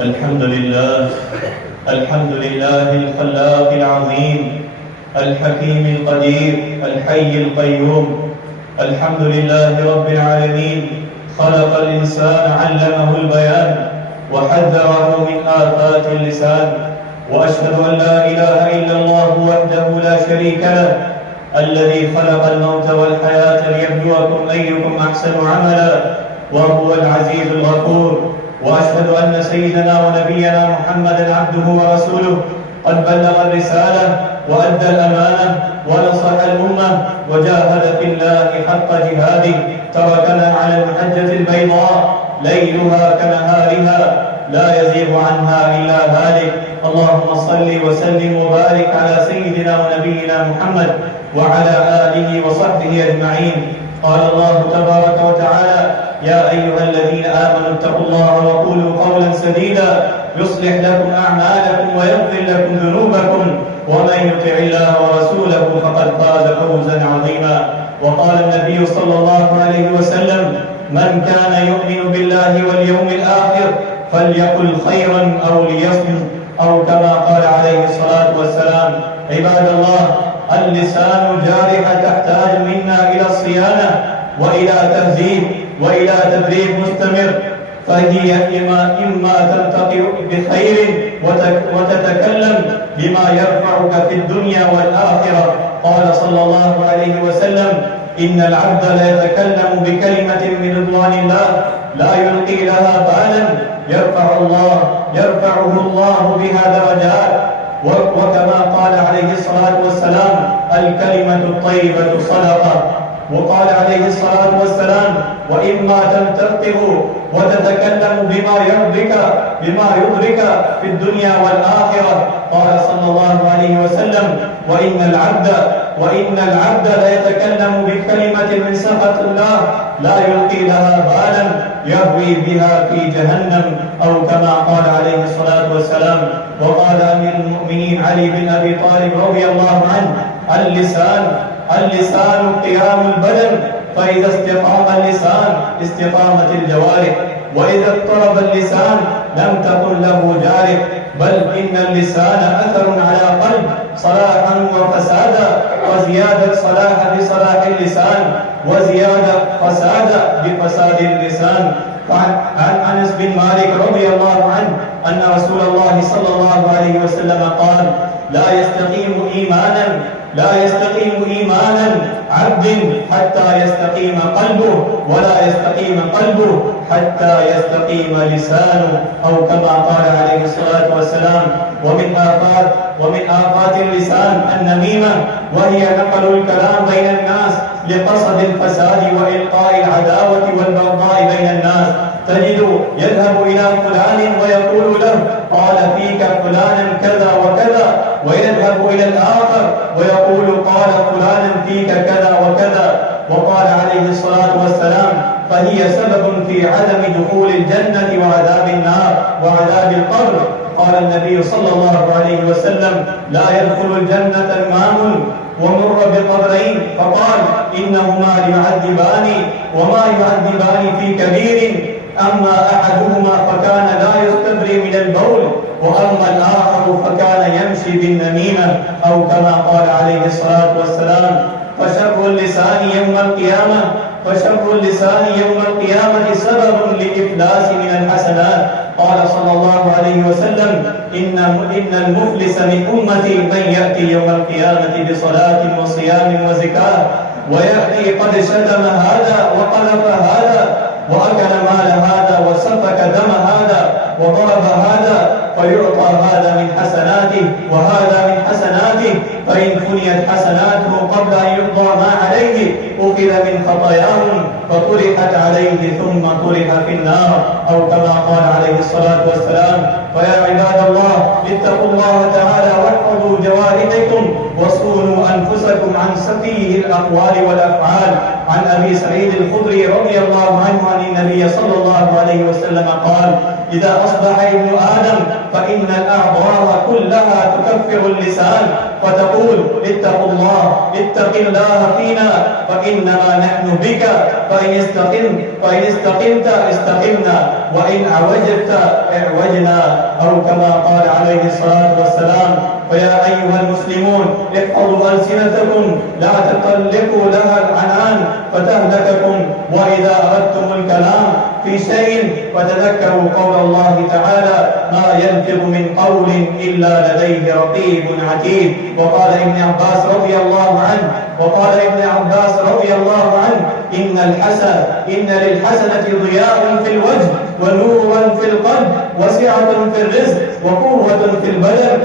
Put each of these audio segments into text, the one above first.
الحمد لله الخلاق العظيم الحكيم القدير الحي القيوم. الحمد لله رب العالمين، خلق الإنسان علمه البيان وحذره من آفات اللسان. وأشهد أن لا إله إلا الله وحده لا شريك له، الذي خلق الموت والحياة ليبلوكم أيكم أحسن عملا، وهو العزيز الغفور. وأشهد أن سيدنا ونبينا محمدا عبده ورسوله، قد بلغ الرسالة وأدى الأمانة ونصح الأمة وجاهد في الله حق جهاده، تركنا على المحجة البيضاء ليلها كنهارها لا يزيغ عنها إلا هالك. اللهم صل وسلم وبارك على سيدنا ونبينا محمد وعلى آله وصحبه أجمعين. قال الله تبارك وتعالى: يا أيها الذين آمنوا اتقوا الله وقولوا قولا سديدا يصلح لكم أعمالكم ويغفر لكم ذنوبكم، ومن يطع الله ورسوله فقد فاز فوزا عظيما. وقال النبي صلى الله عليه وسلم: من كان يؤمن بالله واليوم الآخر فليقل خيرا أو ليصمت، أو كما قال عليه الصلاة والسلام. عباد الله، اللسان جارحة تحتاج منا إلى الصيانة وإلى تهذيب وإلى تدريب مستمر، فهي إما تنتقي بخير وتتكلم بما يرفعك في الدنيا والآخرة. قال صلى الله عليه وسلم: إن العبد لا يتكلم بكلمة من رضوان الله لا يلقي لها بالا يرفعه الله بها درجات. وكما قال عليه الصلاة والسلام: الكلمة الطيبة صدقة. وقال عليه الصلاة والسلام: وإما تنتقه وتتكلم بما يضرك في الدنيا والآخرة. قال صلى الله عليه وسلم: وإن العبد لا يتكلم بكلمة من سخط الله لا يلقي لها بالا يهوي بها في جهنم، أو كما قال عليه الصلاة والسلام. وقال أمير المؤمنين علي بن أبي طالب رضي الله عنه: اللسان قيام البدن، فإذا استقام اللسان استقامت الجوارح، وإذا اضطرب اللسان لم تكن له جارح. بل إن اللسان أثر على قلب صلاحا وفسادا، وزيادة صلاح بصلاح اللسان، وزيادة فسادا بفساد اللسان. عن أنس بن مالك رضي الله عنه أن رسول الله صلى الله عليه وسلم قال: لا يستقيم إيمانا عبد حتى يستقيم قلبه، ولا يستقيم قلبه حتى يستقيم لسانه، أو كما قال عليه الصلاة والسلام. ومن آفات اللسان النميمة، وهي نقل الكلام بين الناس لقصد الفساد وإلقاء العداوة والبغضاء بين الناس. تجد يذهب إلى فلان ويقول له: قال فيك فلانا كذا وكذا، ويذهب إلى الآخر ويقول: قال فلانا فيك كذا وكذا. وقال عليه الصلاة والسلام: فهي سبب في عدم دخول الجنة وعذاب النار وعذاب القبر. قال النبي صلى الله عليه وسلم: لا يدخل الجنة إمام ومر بقبرين فقال: إنهما يعذبان وما يعذبان في كبير، أما أحدهما فكان لا يستبري من البول، وأما الآخر فكان يمشي بالنميمة، أو كما قال عليه الصلاة والسلام. فشر اللسان يوم القيامة سبب لإفلاس من الحسنات. قال صلى الله عليه وسلم: إن المفلس من أمتي من يأتي يوم القيامة بصلاة وصيام وزكاة، ويأتي قد شتم هذا وقذف هذا وأكل مال هذا وسفك دم هذا وضرب هذا، فيعطى هذا من حسناته وهذا من حسناته، فإن فنيت حسناته قبل أن يقضى ما عليه أخذ من خطاياهم فطرحت عليه ثم طرح في النار، أو كما قال عليه الصلاة والسلام. فيا عباد الله، اتقوا الله تعالى واحفظوا جوارحكم وصونوا أنفسكم عن سفيه الأقوال والأفعال. عن أبي سعيد الخدري رضي الله عنه عن النبي صلى الله عليه وسلم قال: إذا أصبح ابن آدم فإن الأعضاء كلها تكفر اللسان فتقول اتقوا الله، اتق الله فينا فإنما نحن بك، فإن استقمت استقمنا، وإن عوجت اعوجنا، أو كما قال عليه الصلاة والسلام. فيا أيها المسلمون احفظوا ألسنتكم لا تطلقوا لها العنان فتهلككم، وإذا أردتم الكلام في شيء فتذكروا قول الله تعالى ما يلفظ من قول إلا لديه رقيب عتيد. وقال ابن عباس رضي الله عنه إن للحسنة ضياء في الوجه ونورا في القلب وسعة في الرزق وقوة في البدن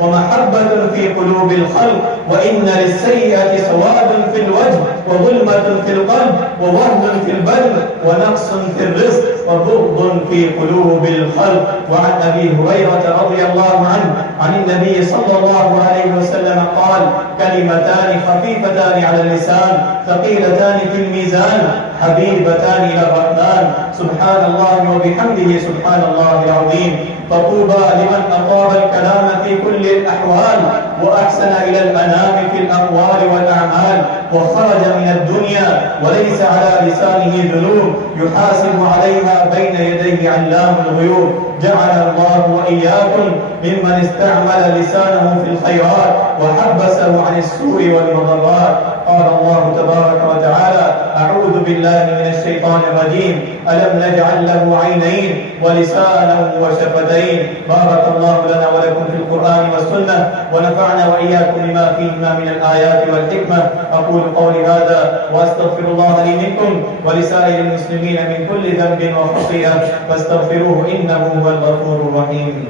ومحبة في قلوب الخلق، وإن للسيئة سواد في الوجه وظلمة في القلب ووهن في البدن ونقص في الرزق وبغض في قلوب الخلق. وعن أبي هريرة رضي الله عنه عن النبي صلى الله عليه وسلم قال كلمتان خفيفتان على اللسان ثقيلتان في الميزان حبيبتان إلى الرحمن سبحان الله وبحمده سبحان الله العظيم. فطوبى لمن أطاب الكلام في كل الأحوال وأحسن إلى الأنام في الأقوال والأعمال، وخرج من الدنيا وليس على لسانه ذنوب يحاسب عليها بين يديه علام الغيوب. جعل الله وإياكم ممن استعمل لسانه في الخيرات وحبسه عن السوء والمضرات. قال الله تبارك وتعالى أعوذ بالله من الشيطان الرجيم ألم نجعل له عينين ولسانا وشفتين. بارك الله لنا ولكم في القرآن والسنة ونفعنا وإياكم بما فيهما من الآيات والحكمة. أقول قولي هذا وأستغفر الله لي منكم ولسائر المسلمين من كل ذنب وخطيئة فاستغفروه إنه هو الغفور الرحيم.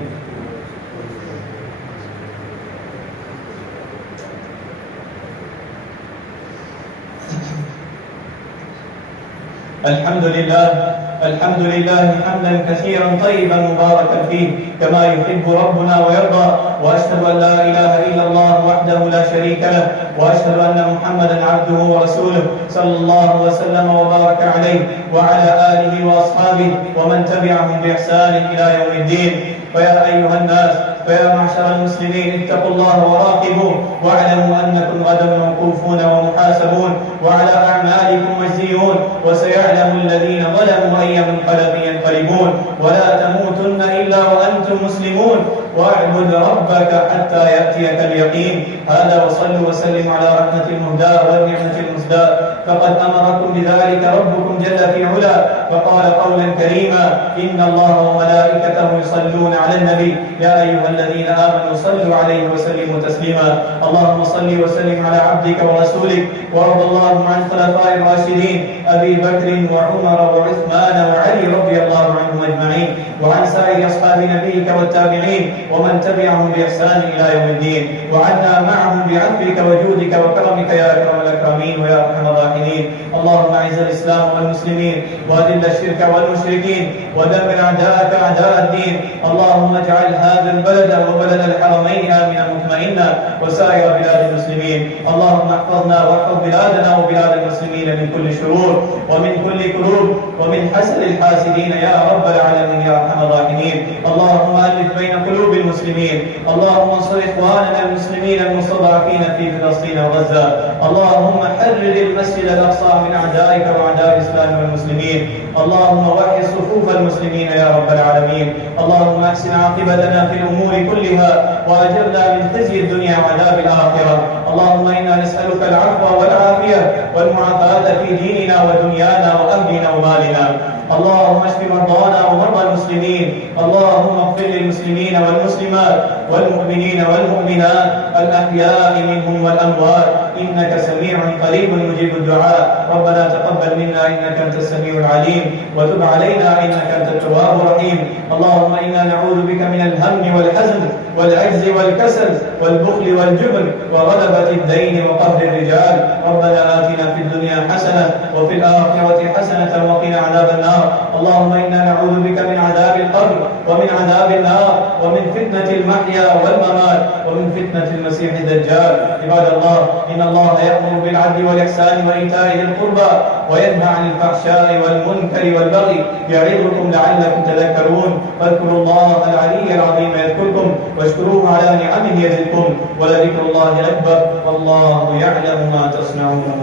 الحمد لله حمدا كثيرا طيبا مباركا فيه كما يحب ربنا ويرضى، وأشهد أن لا إله إلا الله وحده لا شريك له، وأشهد أن محمدا عبده ورسوله صلى الله وسلم وبارك عليه وعلى آله وأصحابه ومن تبعهم بإحسان إلى يوم الدين. فيا أيها الناس، فيا معشر المسلمين اتقوا الله وراقبوه واعلموا أنكم غدا موقوفون ومحاسبون وعلى أعمالكم مجزيون، وسيعلم الذين ظلموا أي منقلب ينقلبون. ولا تموتن إلا وأنتم مسلمون، واعبد ربك حتى يأتيك اليقين. هذا وصلوا وسلموا على رحمة المهداة والنعمة المسداة، فقد أمركم بذلك ربكم جل في علا فقال قولا كريما إن الله وملائكته يصلون على النبي يا أيها الذين آمنوا صلوا عليه وسلموا تسليما. اللهم صل وسلم على عبدك ورسولك، وارض اللهم عن الخلفاء الراشدين أبي بكر وعمر وعثمان وعلي رضي الله عنهم أجمعين، وعن سائر أصحاب نبيك والتابعين ومن تبعهم بإحسان إلى يوم الدين، وعنا معهم بعفوك وجودك وكرمك يا أكرم الأكرمين ويا أرحم الراحمين. اللهم أعز الإسلام والمسلمين وأذل الشرك والمشركين ودمر أعداءك أعداء الدين. اللهم اجعل هذا البلد وبلد الحرمين آمنا مطمئنا وسائر بلاد المسلمين. اللهم احفظنا واحفظ بلادنا وبلاد المسلمين من كل شرور ومن كل كروب ومن حسد الحاسدين يا رب العالمين يا أرحم الراحمين. اللهم ألف بين قلوب المسلمين، اللهم انصر إخواننا المسلمين المستضعفين في فلسطين وغزة. اللهم حرر المسجد الأقصى من أعدائك وأعداء الإسلام والمسلمين. اللهم وحي صفوف المسلمين يا رب العالمين. اللهم احسن عاقبتنا في الأمور كلها وأجرنا من خزي الدنيا وعذاب الآخرة. اللهم إنا نسألك العفو والعافية والمعافاة في ديننا ودنيانا وأهلنا ومالنا. اللهم اشف مرضانا ومرضى المسلمين. اللهم اغفر للمسلمين والمسلمات والمؤمنين والمؤمنات الأحياء منهم والأموات إنك سميع قريب مجيب الدعاء. ربنا تقبل منا إنك أنت السميع العليم وتب علينا إنك أنت التواب الرحيم. اللهم إنا نعوذ بك من الهم والحزن والعجز والكسل والبخل والجبن وغلبة الدين وقهر الرجال. ربنا آتنا في الدنيا حسنة وفي الآخرة حسنة وقنا عذاب النار. اللهم إنا نعوذ بك من عذاب القبر ومن عذاب النار ومن فتنة المحيا والممات ومن فتنة المسيح الدجال. عباد الله، إن الله يأمر بالعدل والإحسان وإيتاء ذي القربى وينهى عن الفحشاء والمنكر والبغي يعظكم لعلكم تذكرون. فاذكروا الله العلي العظيم يذكركم واشكروه على نعمه يزدكم ولذكر الله أكبر والله يعلم ما تصنعون.